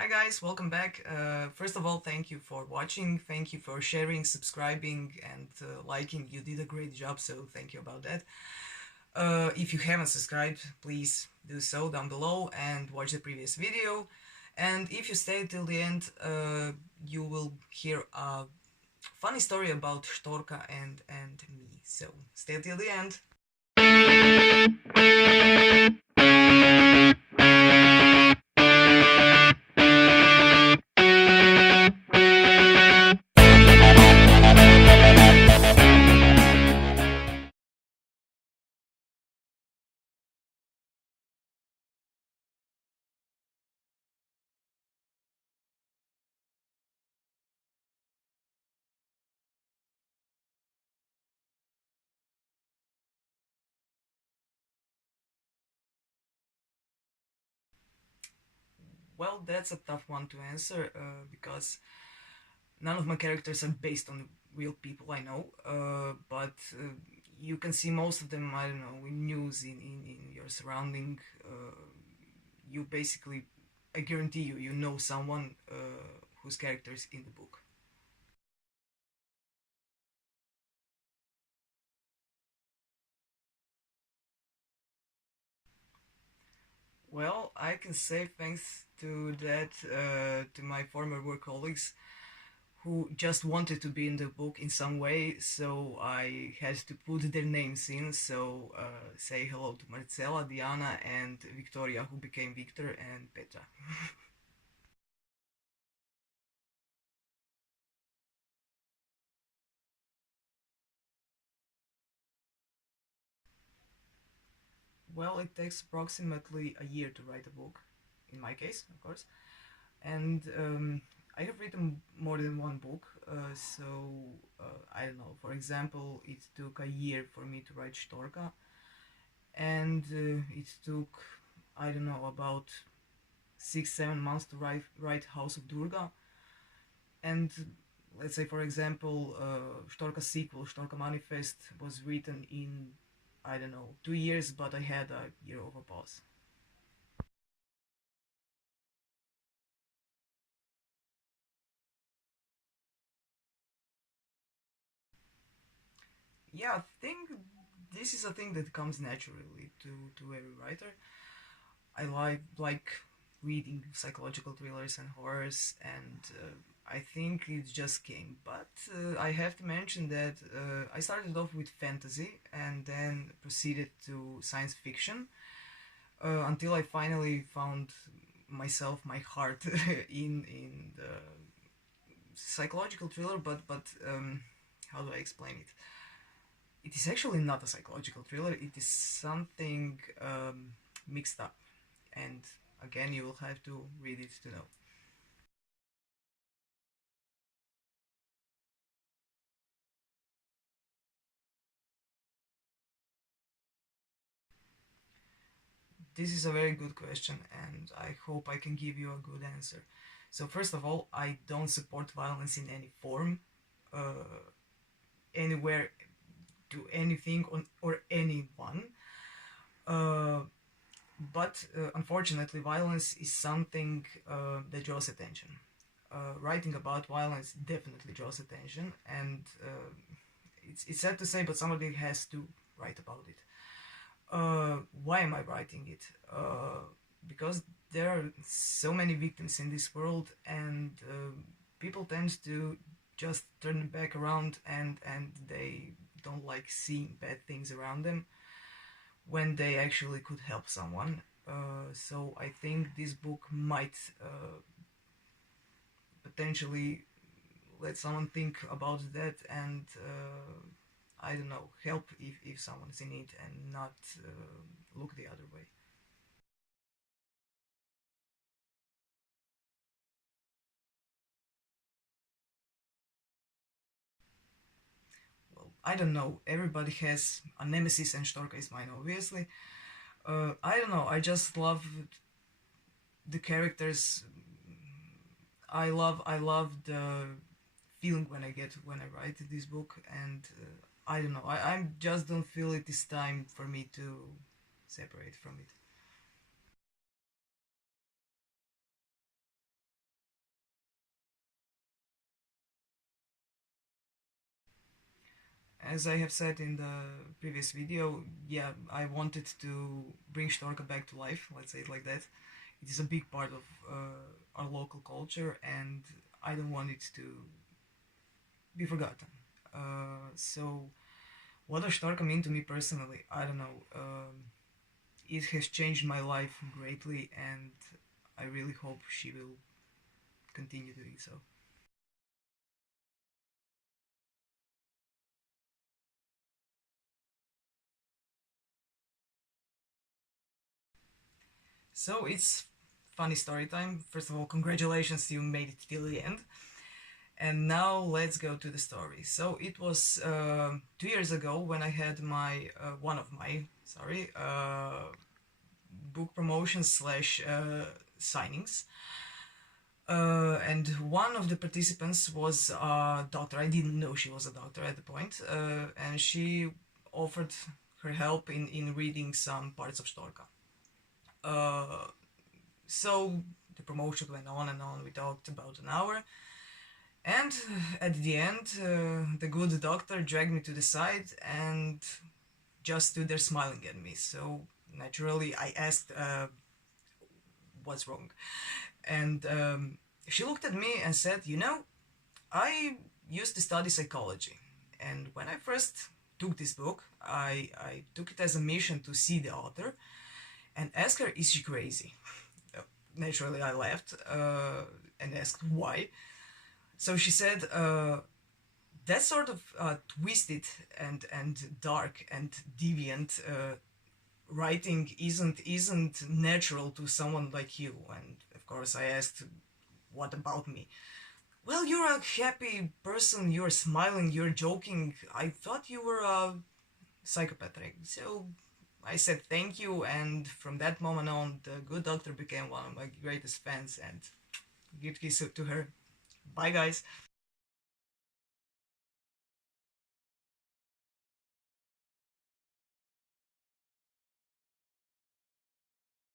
Hi guys, welcome back. First of all, thank you for watching, thank you for sharing, subscribing and liking. You did a great job, so thank you about that. If you haven't subscribed, please do so down below and watch the previous video. And if you stay till the end, you will hear a funny story about Shtorka and me. So stay till the end. Well, that's a tough one to answer because none of my characters are based on real people I know, but you can see most of them, I don't know, in news, in your surrounding. You basically, I guarantee you, you know someone whose character is in the book. Well, I can say thanks to that, to my former work colleagues who just wanted to be in the book in some way, so I had to put their names in. So say hello to Marcela, Diana, and Victoria, who became Victor and Petra. Well, it takes approximately a year to write a book, in my case, of course. And I have written more than one book, so I don't know. For example, it took a year for me to write Shtorka, and it took, I don't know, about 6 7 months to write House of Durga. And let's say, for example, Shtorka sequel, Shtorka Manifest, was written in, I don't know, 2 years, but I had a year of a pause. Yeah, I think this is a thing that comes naturally to every writer. I like reading psychological thrillers and horrors, and I think it just came. But I have to mention that I started off with fantasy and then proceeded to science fiction until I finally found myself, my heart in the psychological thriller. But how do I explain it? It is actually not a psychological thriller. It is something mixed up, and again, you will have to read it to know. This is a very good question, and I hope I can give you a good answer. So, first of all, I don't support violence in any form, anywhere, to anything or anyone. Uh, but unfortunately, violence is something that draws attention. Writing about violence definitely draws attention, and it's sad to say, but somebody has to write about it. Why am I writing it? Because there are so many victims in this world, and people tend to just turn back around, and they don't like seeing bad things around them when they actually could help someone. So I think this book might potentially let someone think about that, and I don't know, help if someone's in it, and not look the other way. Well, I don't know. Everybody has a nemesis, and Shtorka is mine, obviously. I don't know. I just love the characters. I love the feeling when I get when I write this book, and I don't know. I just don't feel it is time for me to separate from it. as I have said in the previous video, yeah, I wanted to bring Shtorka back to life, let's say it like that. It is a big part of our local culture, and I don't want it to be forgotten. So, what does Shtorka mean to me personally? I don't know. It has changed my life greatly, and I really hope she will continue doing so. So it's funny story time. First of all, congratulations, you made it till the end. And now let's go to the story. So it was 2 years ago when I had my one of my book promotions slash signings. And one of the participants was a doctor. I didn't know she was a doctor at the point, and she offered her help in reading some parts of Shtorka. Uh, so the promotion went on and on. We talked about an hour, and at the end, the good doctor dragged me to the side and just stood there smiling at me. So naturally, I asked, "What's wrong?" And she looked at me and said, "You know, I used to study psychology, and when I first took this book, I took it as a mission to see the author and ask her, is she crazy?" Naturally, I laughed and asked why. So she said, that sort of twisted and dark and deviant writing isn't natural to someone like you. And of course, I asked, what about me? Well, you're a happy person, you're smiling, you're joking. I thought you were a psychopath. So I said thank you, and from that moment on, the good doctor became one of my greatest fans, and give kiss to her. Bye, guys.